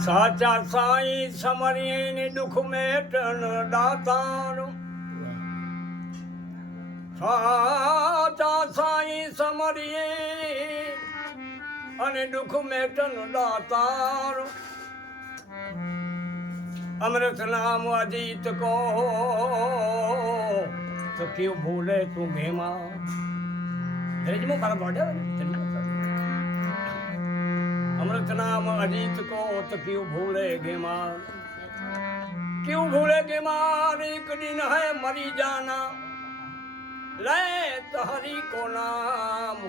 સાચા સાઈ સમરીની દુઃખ મેટન દાતારો. સાચા સાઈ સમરીએ અને દુઃખ મેટન દાતારો. અમૃત નામ અજીત કો તો ક્યું ભૂલે તું ભેમા ધીરજમાં મારા બોડે અમૃત નામ અજીત કો તો ક્યુ ભૂલે ગેમાં ક્યુ ભૂલે ગેમાં એક દિન હે મરી જાના. લે તો હરી કો નામ,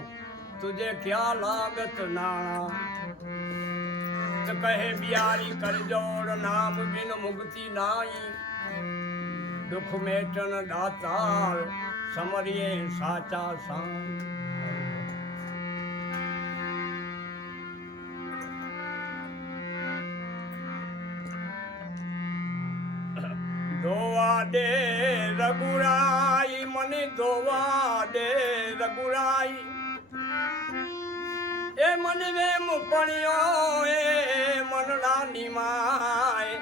તુજે ક્યા લાગત નાણા? તો કહે બિયારી કરજોડ, નામ બિન મુક્તિ નાઈ. દુખ મેટન દાતાર, સમરીએ સાચા સાંજ ધોવા દે રઘુરાઈ, મને ધોવા દે રઘુરાઈ. એ મન વેમ પણ્યો એ મનડાની માય.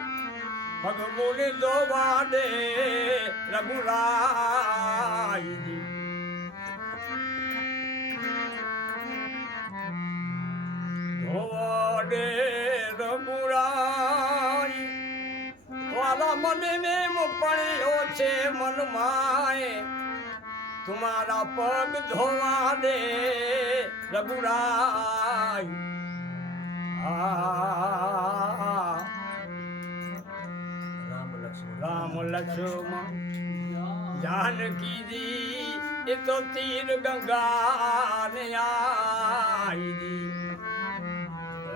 ભગવાન ધોવા દે રઘુરાઈ. ધોવા દે રઘુરાઈ. વાલા મને મેમ પડ્યો છે મનમાય તુમારા પગ ધોવા દે, રઘુરાય. રામ લક્ષ્મણ જાનકીજી, એ તો તીર ગંગા ને આઈ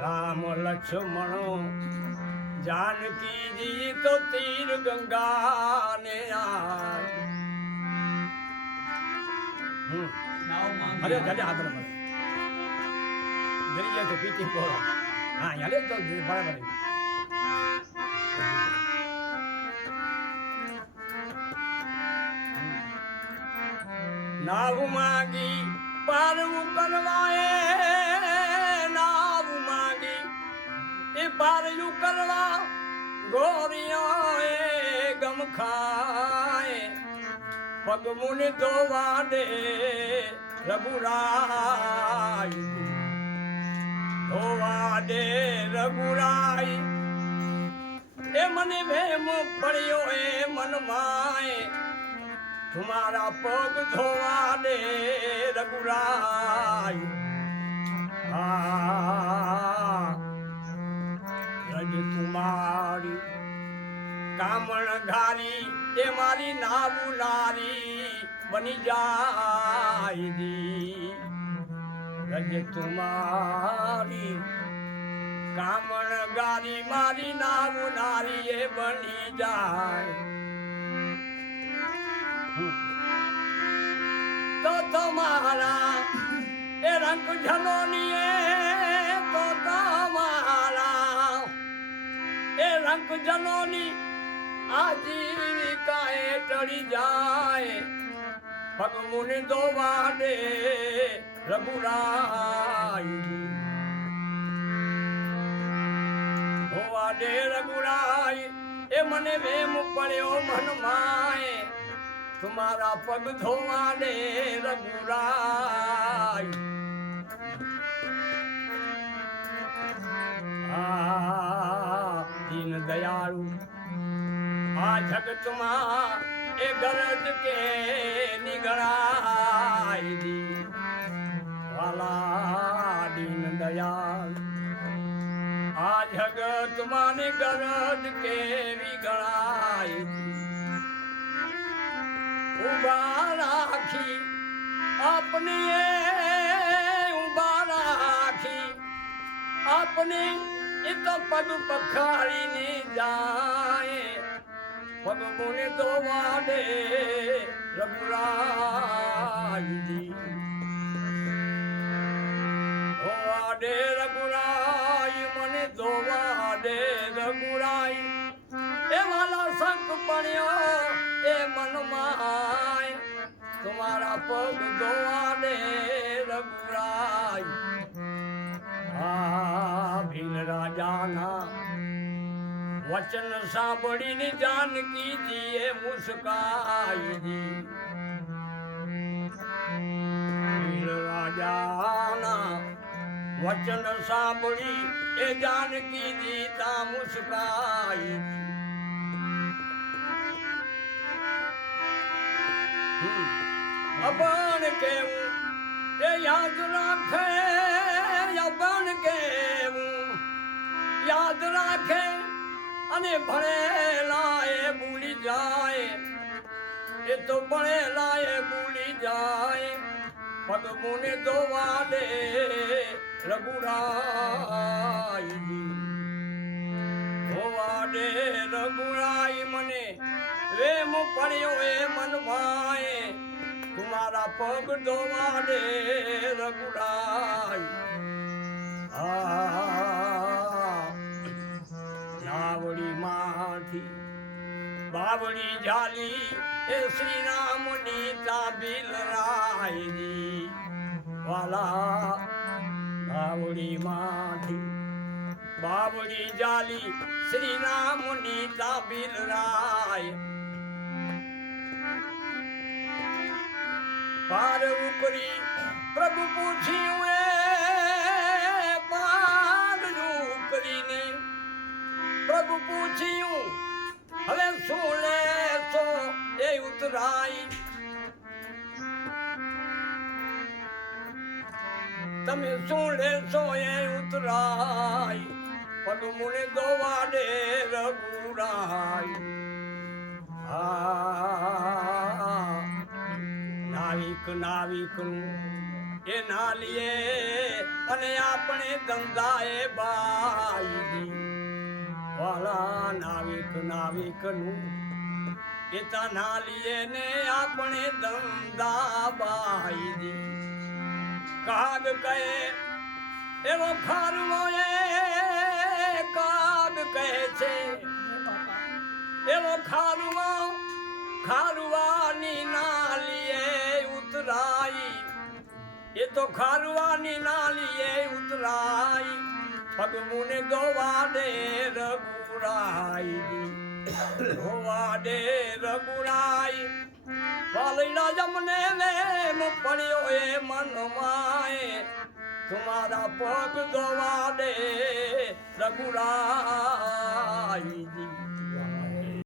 રામ લક્ષ્મણો જાનકીજી તો તીર ગંગા ને. અરે દાદા હાથ મળે દરિયા તો પીતી પોરો હા યાલે તો નાવ માગી પારવું કરવાએ ગોરીઓ એ ગમ ખાય. પગ મુનિ ધોવા દે રઘુરાય. ધોવા દે રઘુરાય. એ મને ભેમ પડ્યો, એ મન માય. તુમારા પગ ધોવા દે રઘુરાય. બની જાય દી રજ તુમારી કામણ ગારી મારી નાવું નારી એ બની જાય. તો તમારા એ રંગ જનોની તો તમારા એ રંગ જનોની આજીવિકા એ ટળી જાય. પગમુનિ દોવા દે રઘુરાય. ધોવા દે રઘુરાય, એ મને વેમ પડ્યો મન માય તમારા પગ ધોવા દે રઘુરાય. આ દીન દયાળુ, આ જગતમાં એ ગરજ કે નિગળાય દી. વાલા દીન દયાલ, આ જગત માને ગરજ કે ગળાય દી. ઊભા રાખી આપને, ઊભા રાખી આપને એ તો પગ પખાડીને જાય. પગ મુને તો વાડે રઘુરાયજી. વાડે રઘુરાય, મને ધોવા દે રઘુરાય. એ માલા શંખ પડ્યો, એ મનમાય. તમારા પગ ધોવા દે રઘુરાય. આ ભીલ રાજાના વચન સાંભળીને જાનકીજીએ મુસ્કાઈ રાજાના વચન સાંભળી એ જાનકીજી તા મુસ્કાઈ અપણ કેવું, એ યાદ રાખે અપણ કેવું, યાદ રાખે અને ભણેલા એ ભૂલી જાય. એ તો ભણેલા ભૂલી જાય. પગમોને ધોવા દે રઘુરાઈ. ધોવા દે રઘુરાઈ મને. વેમ પડ્યો એ મનમાય તુમારા પગ ધોવા દે રઘુરાઈ. આ નાવડી માંથી બાવળી જાલી એ શ્રી રામની તાબીલ રાયજી વાલા બાવળી માંથી બાવળી જાલી શ્રી રામની તાબીલ રાય. પાર ઉપરી પ્રભુ પૂછ્યું પ્રભુ પૂછ્યું, હવે શું લે તો એ ઉતરાય તમે શું લેશો એ ઉતરાય પગમુને દોવાડે રઘુરાય નાવિક નાવિક, એ નાલીએ અને આપણે ધંધાએ બાઈ. વાલા નાવિક નાવિકનું એ તા નાલીએ ને આપણે ધંધા બાઈ કાગ કહે, એવો ખારવો એ કાગ કહે છે. એવો ખારવો, ખારવાની નાલીએ ઉતરાઈ. એ તો ખારવાની નાલીએ ઉતરાઈ. પગમુને ગવાડે રઘુરાઈ. ગવાડે રઘુરાઈ. વાલીડા જમને વેમ પડ્યો એ મનમાય તમારા પગ ગવાડે રઘુરાઈ.